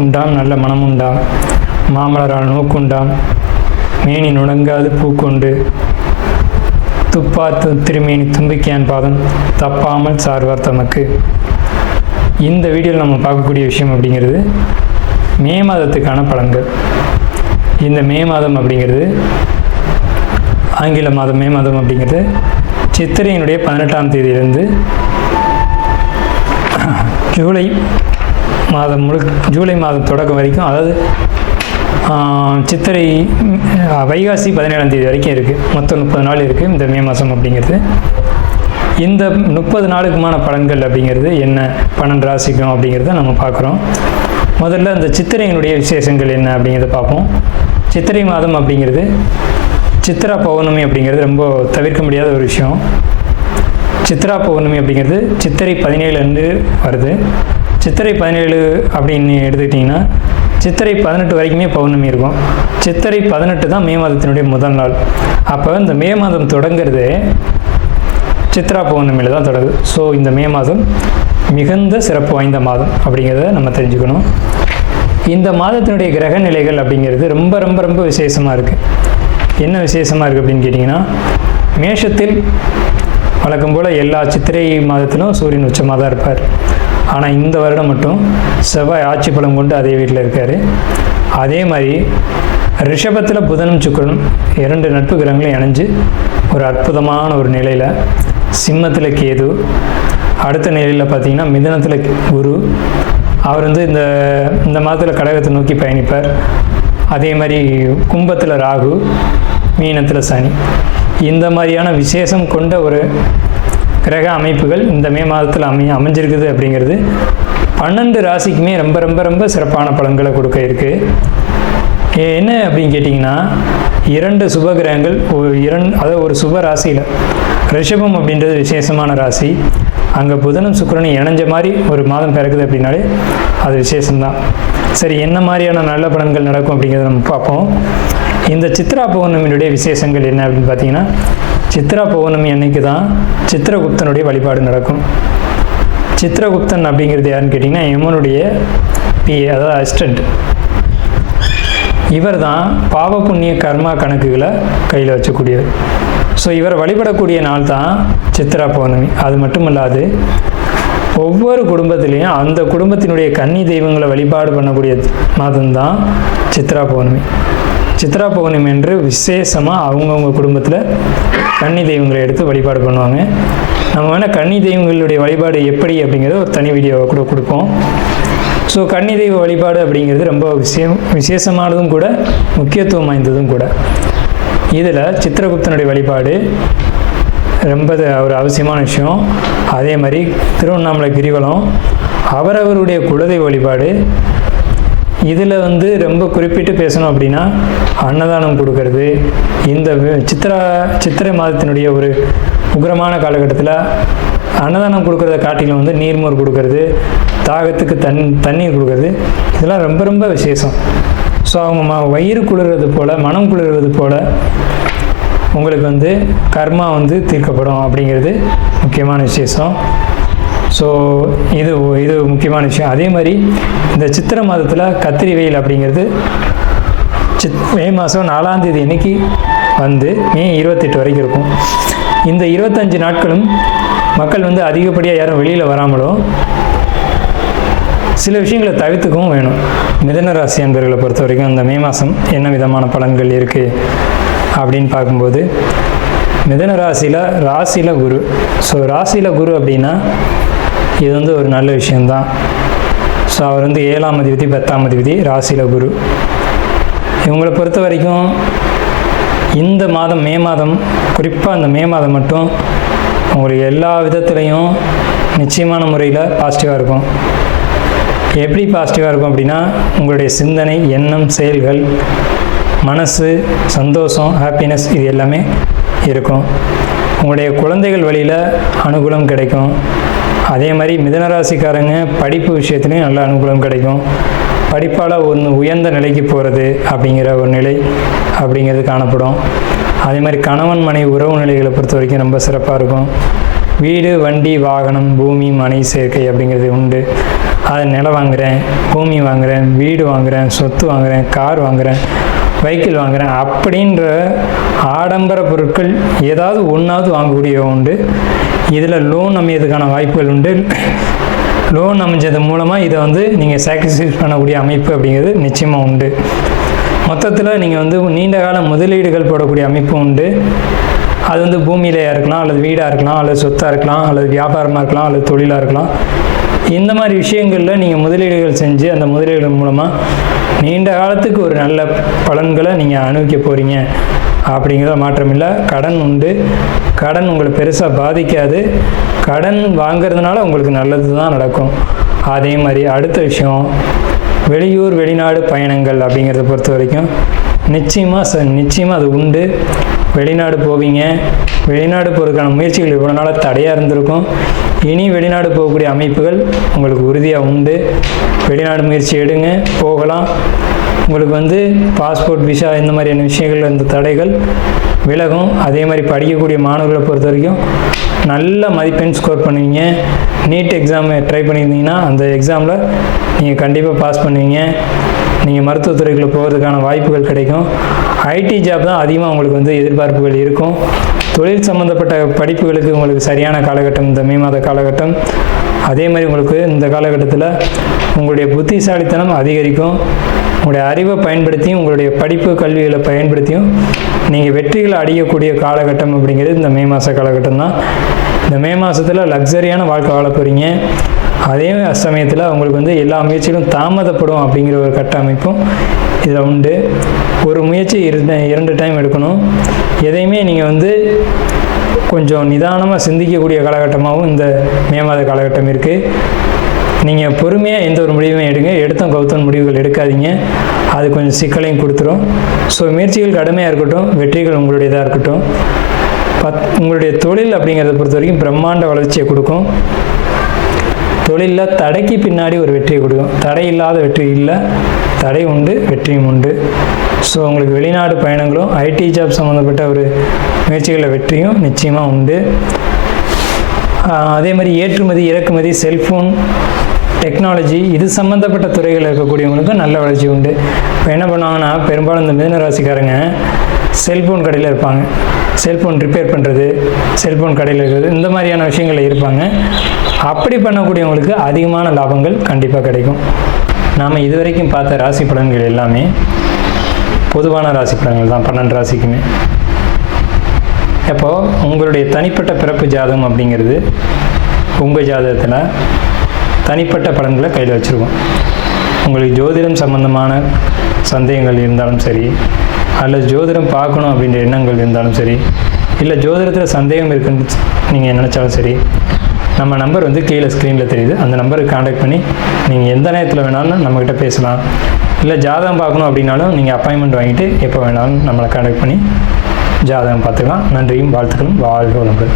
நாக்குண்டாம் நல்ல மனமுண்டாம், மாமலரால் நோக்குண்டாம், மேனி நுணங்காது பூக்கொண்டு, துப்பாத்து திருமேனி தும்பிக்கையான் பாதம் தப்பாமல் சார்வார் தமக்கு. இந்த வீடியோவில் நம்ம பார்க்கக்கூடிய விஷயம் அப்படிங்கிறது மே மாதத்துக்கான பலன்கள். இந்த மே மாதம் அப்படிங்கிறது ஆங்கில மாதம். மே மாதம் அப்படிங்கிறது சித்திரையினுடைய 18ஆம் தேதியிலிருந்து ஜூலை மாதம் தொடக்கம் வரைக்கும், அதாவது சித்திரை வைகாசி 17ஆம் தேதி வரைக்கும் இருக்குது. மொத்தம் 30 நாள் இருக்குது இந்த மே மாதம் அப்படிங்கிறது. இந்த 30 நாளுக்குமான பலன்கள் அப்படிங்கிறது என்ன, 12 ராசிக்கும் அப்படிங்கிறத நம்ம பார்க்குறோம். முதல்ல இந்த சித்திரையினுடைய விசேஷங்கள் என்ன அப்படிங்கிறத பார்ப்போம். சித்திரை மாதம் அப்படிங்கிறது சித்ரா பௌர்ணமி அப்படிங்கிறது ரொம்ப தவிர்க்க முடியாத ஒரு விஷயம். சித்ரா பௌர்ணமி அப்படிங்கிறது சித்திரை 17 வருது. சித்திரை 17 அப்படின்னு எடுத்துக்கிட்டிங்கன்னா சித்திரை 18 வரைக்குமே பௌர்ணமி இருக்கும். சித்திரை 18 தான் மே மாதத்தினுடைய முதல் நாள். அப்போ இந்த மே மாதம் தொடங்கிறது சித்ரா பௌர்ணமியில் தான் தொடங்குது. ஸோ இந்த மே மாதம் மிகுந்த சிறப்பு வாய்ந்த மாதம் அப்படிங்கிறத நம்ம தெரிஞ்சுக்கணும். இந்த மாதத்தினுடைய கிரக நிலைகள் அப்படிங்கிறது ரொம்ப ரொம்ப ரொம்ப விசேஷமாக இருக்குது. என்ன விசேஷமாக இருக்குது அப்படின்னு கேட்டிங்கன்னா, மேஷத்தில் வழக்கம் போல் எல்லா சித்திரை மாதத்திலும் சூரியன் உச்சமாக தான் இருப்பார். ஆனால் இந்த வருடம் மட்டும் செவ்வாய் ஆட்சி பலம் கொண்டு அதே வீட்டில் இருக்கார். அதே மாதிரி ரிஷபத்தில் புதனும் சுக்கிரனும் 2 நட்பு கிரகங்களும் இணைஞ்சு ஒரு அற்புதமான ஒரு நிலையில், சிம்மத்தில் கேது, அடுத்த நிலையில் பார்த்திங்கன்னா மிதுனத்தில் குரு, அவர் இந்த மாதத்தில் கடகத்தை நோக்கி பயணிப்பார். அதே மாதிரி கும்பத்தில் ராகு, மீனத்தில் சனி. இந்த மாதிரியான விசேஷம் கொண்ட ஒரு கிரக அமைப்புகள் இந்த மே மாதத்தில் அமைஞ்சிருக்குது அப்படிங்கிறது 12 ராசிக்குமே ரொம்ப ரொம்ப ரொம்ப சிறப்பான பலன்களை கொடுக்க இருக்குது. என்ன அப்படின்னு கேட்டிங்கன்னா, 2 சுப கிரகங்கள் அதாவது ஒரு சுப ராசியில், ரிஷபம் அப்படின்றது விசேஷமான ராசி, அங்கே புதனும் சுக்கிரனும் இணைஞ்ச மாதிரி ஒரு மாதம் பிறகுது அப்படின்னாலே அது விசேஷம்தான். சரி, என்ன மாதிரியான நல்ல பலன்கள் நடக்கும் அப்படிங்கிறத நம்ம பார்ப்போம். இந்த சித்ரா பௌர்ணமியினுடைய விசேஷங்கள் என்ன அப்படின்னு பார்த்தீங்கன்னா, சித்ரா பௌர்ணமி அன்னைக்கு தான் சித்திரகுப்தனுடைய வழிபாடு நடக்கும். சித்திரகுப்தன் அப்படிங்கிறது யாருன்னு கேட்டிங்கன்னா, யமனுடைய பிஏ, அதாவது அசிஸ்டண்ட். இவர் தான் பாவ புண்ணிய கர்மா கணக்குகளை கையில் வச்சக்கூடியவர். ஸோ இவரை வழிபடக்கூடிய நாள் தான் சித்ரா பௌர்ணமி. அது மட்டும் இல்லாது ஒவ்வொரு குடும்பத்திலையும் அந்த குடும்பத்தினுடைய கன்னி தெய்வங்களை வழிபாடு பண்ணக்கூடிய மாதம்தான் சித்ரா பௌர்ணமி. சித்ரா பௌர்ணமி என்று விசேஷமாக அவங்கவுங்க குடும்பத்தில் கன்னி தெய்வங்களை எடுத்து வழிபாடு பண்ணுவாங்க. நம்ம வேணால் கன்னி தெய்வங்களுடைய வழிபாடு எப்படி அப்படிங்கிறது ஒரு தனி வீடியோவை கூட கொடுப்போம். ஸோ கன்னி தெய்வ வழிபாடு அப்படிங்கிறது ரொம்ப விசேஷமானதும் கூட, முக்கியத்துவம் வாய்ந்ததும் கூட. இதில் சித்திரகுப்தனுடைய வழிபாடு ரொம்ப ஒரு அவசியமான விஷயம். அதே மாதிரி திருவண்ணாமலை கிரிவலம், அவரவருடைய குலதெய்வ வழிபாடு. இதில் ரொம்ப குறிப்பிட்டு பேசணும் அப்படின்னா அன்னதானம் கொடுக்கறது. இந்த சித்திரை மாதத்தினுடைய ஒரு உக்கிரமான காலகட்டத்தில் அன்னதானம் கொடுக்குறத காட்டிலும் நீர்மோர் கொடுக்கறது, தாகத்துக்கு தண்ணீர் கொடுக்கறது, இதெல்லாம் ரொம்ப ரொம்ப விசேஷம். ஸோ அவங்க வயிறு குளிர்றது போல், மனம் குளிர்றது போல் உங்களுக்கு கர்மா தீர்க்கப்படும் அப்படிங்கிறது முக்கியமான விசேஷம். ஸோ இது முக்கியமான விஷயம். அதே மாதிரி இந்த சித்திரை மாதத்தில் கத்திரி வெயில் அப்படிங்கிறது மே மாதம் 4ஆம் தேதி அன்னைக்கு மே 28 வரைக்கும் இருக்கும். இந்த 25 நாட்களும் மக்கள் அதிகப்படியாக யாரும் வெளியில் வராமலும் சில விஷயங்களை தவிர்த்துக்கவும் வேணும். மிதுன ராசி அன்பர்களை பொறுத்த வரைக்கும் இந்த மே மாதம் என்ன விதமான பலன்கள் இருக்குது அப்படின்னு பார்க்கும்போது, மிதுன ராசியில் குரு. ஸோ ராசியில் குரு அப்படின்னா இது ஒரு நல்ல விஷயந்தான். ஸோ அவர் 7ஆம் அதிபதி 10ஆம் அதிபதி, ராசியில் குரு. இவங்களை பொறுத்த வரைக்கும் இந்த மாதம் மே மாதம், குறிப்பாக இந்த மே மாதம் மட்டும் உங்களுக்கு எல்லா விதத்துலேயும் நிச்சயமான முறையில் பாசிட்டிவாக இருக்கும். எப்படி பாசிட்டிவாக இருக்கும் அப்படின்னா, உங்களுடைய சிந்தனை, எண்ணம், செயல்கள், மனசு, சந்தோஷம், ஹாப்பினஸ், இது எல்லாமே இருக்கும். உங்களுடைய குழந்தைகள் வழியில் அனுகூலம் கிடைக்கும். அதே மாதிரி மிதுனராசிக்காரங்க படிப்பு விஷயத்துலையும் நல்ல அனுகூலம் கிடைக்கும். படிப்பால் உயர்ந்த நிலைக்கு போகிறது அப்படிங்கிற ஒரு நிலை அப்படிங்கிறது காணப்படும். அதே மாதிரி கணவன் மனைவி உறவு நிலைகளை பொறுத்த வரைக்கும் ரொம்ப சிறப்பாக இருக்கும். வீடு, வண்டி, வாகனம், பூமி, மனை சேர்க்கை அப்படிங்கிறது உண்டு. அது நிலம் வாங்குகிறேன், பூமி வாங்குகிறேன், வீடு வாங்குகிறேன், சொத்து வாங்குகிறேன், கார் வாங்குகிறேன், வெஹிக்கிள் வாங்குகிறேன் அப்படின்ற ஆடம்பர பொருட்கள் ஏதாவது ஒன்றாவது வாங்கக்கூடிய உண்டு. இதில் லோன் அமையறதுக்கான வாய்ப்புகள் உண்டு. லோன் அமைஞ்சது மூலமாக இதை நீங்கள் சாக்ரிஃபைஸ் பண்ணக்கூடிய அமைப்பு அப்படிங்கிறது நிச்சயமாக உண்டு. மொத்தத்தில் நீங்கள் நீண்ட கால முதலீடுகள் போடக்கூடிய அமைப்பு உண்டு. அது பூமியிலையாக இருக்கலாம், அல்லது வீடாக இருக்கலாம், அல்லது சொத்தாக இருக்கலாம், அல்லது வியாபாரமாக இருக்கலாம், அல்லது தொழிலாக இருக்கலாம். இந்த மாதிரி விஷயங்களில் நீங்கள் முதலீடுகள் செஞ்சு அந்த முதலீடுகள் மூலமாக நீண்ட காலத்துக்கு ஒரு நல்ல பலன்களை நீங்கள் அனுபவிக்க போகிறீங்க அப்படிங்கிறத மாற்றம் இல்லை. கடன் உண்டு. கடன் உங்களை பெருசாக பாதிக்காது. கடன் வாங்கிறதுனால உங்களுக்கு நல்லது தான் நடக்கும். அதே மாதிரி அடுத்த விஷயம், வெளியூர் வெளிநாடு பயணங்கள் அப்படிங்கிறத பொறுத்த வரைக்கும் நிச்சயமாக அது உண்டு. வெளிநாடு போவீங்க. வெளிநாடு போகிறதுக்கான முயற்சிகள் இவ்வளோ நாளாக தடையாக இருந்திருக்கும். இனி வெளிநாடு போகக்கூடிய அமைப்புகள் உங்களுக்கு உறுதியாக உண்டு. வெளிநாடு முயற்சி எடுங்க, போகலாம். உங்களுக்கு பாஸ்போர்ட், விசா இந்த மாதிரியான விஷயங்கள் இந்த தடைகள் விலகும். அதே மாதிரி படிக்கக்கூடிய மாணவர்களை பொறுத்த வரைக்கும் நல்ல மதிப்பெண் ஸ்கோர் பண்ணுவீங்க. நீட் எக்ஸாம் ட்ரை பண்ணியிருந்தீங்கன்னா அந்த எக்ஸாமில் நீங்கள் கண்டிப்பாக பாஸ் பண்ணுவீங்க. நீங்கள் மருத்துவத்துறைக்குள்ளே போகிறதுக்கான வாய்ப்புகள் கிடைக்கும். ஐடி ஜாப் தான் அதிகமாக உங்களுக்கு எதிர்பார்ப்புகள் இருக்கும். தொழில் சம்மந்தப்பட்ட படிப்புகளுக்கு உங்களுக்கு சரியான காலகட்டம் இந்த மே மாத காலகட்டம். அதே மாதிரி உங்களுக்கு இந்த காலகட்டத்தில் உங்களுடைய புத்திசாலித்தனம் அதிகரிக்கும். உங்களுடைய அறிவை பயன்படுத்தியும் உங்களுடைய படிப்பு கல்விகளை பயன்படுத்தியும் நீங்கள் வெற்றிகளை அடையக்கூடிய காலகட்டம் அப்படிங்கிறது இந்த மே மாத காலகட்டம் தான். இந்த மே மாதத்தில் லக்ஸரியான வாழ்க்கை வாழ போகிறீங்க. அதே சமயத்தில் உங்களுக்கு எல்லா முயற்சிகளும் தாமதப்படும் அப்படிங்கிற ஒரு கட்டமைப்பும் இதில் உண்டு. ஒரு முயற்சி 2 டைம் எடுக்கணும். எதையுமே நீங்கள் கொஞ்சம் நிதானமாக சிந்திக்கக்கூடிய காலகட்டமாகவும் இந்த மே மாத காலகட்டம் இருக்குது. நீங்கள் பொறுமையாக எந்த ஒரு முடிவுமே எடுங்க. எடுத்தோம் கவுத்தோம் முடிவுகள் எடுக்காதீங்க. அது கொஞ்சம் சிக்கலையும் கொடுத்துரும். ஸோ முயற்சிகள் கடுமையாக இருக்கட்டும், வெற்றிகள் உங்களுடையதாக இருக்கட்டும். உங்களுடைய தொழில் அப்படிங்கிறத பொறுத்த வரைக்கும் பிரம்மாண்ட வளர்ச்சியை கொடுக்கும். தொழிலில் தடைக்கு பின்னாடி ஒரு வெற்றியை கொடுக்கும். தடை இல்லாத வெற்றி இல்லை, தடை உண்டு, வெற்றியும் உண்டு. ஸோ உங்களுக்கு வெளிநாடு பயணங்களும் ஐடி ஜாப் சம்மந்தப்பட்ட ஒரு முயற்சிகளில் வெற்றியும் நிச்சயமாக உண்டு. அதே மாதிரி ஏற்றுமதி, இறக்குமதி, செல்ஃபோன், டெக்னாலஜி இது சம்மந்தப்பட்ட துறைகளில் இருக்கக்கூடியவங்களுக்கும் நல்ல வளர்ச்சி உண்டு. இப்போ என்ன பண்ணுவாங்கன்னா, பெரும்பாலும் இந்த மிதுன ராசிக்காரங்க செல்ஃபோன் கடையில் இருப்பாங்க. செல்ஃபோன் ரிப்பேர் பண்ணுறது, செல்ஃபோன் கடையில் இருக்கிறது, இந்த மாதிரியான விஷயங்களில் இருப்பாங்க. அப்படி பண்ணக்கூடியவங்களுக்கு அதிகமான லாபங்கள் கண்டிப்பாக கிடைக்கும். நாம் இதுவரைக்கும் பார்த்த ராசி பலன்கள் எல்லாமே பொதுவான ராசி பலன்கள் தான், 12 ராசிக்குமே. அப்போது உங்களுடைய தனிப்பட்ட பிறப்பு ஜாதகம் அப்படிங்கிறது உங்கள் ஜாதகத்தில் தனிப்பட்ட பலன்களை கையில் வச்சுருக்கோம். உங்களுக்கு ஜோதிடம் சம்பந்தமான சந்தேகங்கள் இருந்தாலும் சரி, அல்லது ஜோதிடம் பார்க்கணும் அப்படின்ற எண்ணங்கள் இருந்தாலும் சரி, இல்லை ஜோதிடத்தில் சந்தேகம் இருக்குன்னு நீங்கள் நினச்சாலும் சரி, நம்ம நம்பர் கீழே ஸ்க்ரீனில் தெரியுது. அந்த நம்பருக்கு காண்டாக்ட் பண்ணி நீங்கள் எந்த நேரத்தில் வேணாலும் நம்மக்கிட்ட பேசலாம். இல்லை ஜாதகம் பார்க்கணும் அப்படின்னாலும் நீங்கள் அப்பாயின்மெண்ட் வாங்கிட்டு எப்போ வேணாலும் நம்மளை காண்டாக்ட் பண்ணி ஜாதகம் பார்த்துக்கலாம். நன்றியும் வாழ்த்துக்களும். வாழ்க வளமுடன்.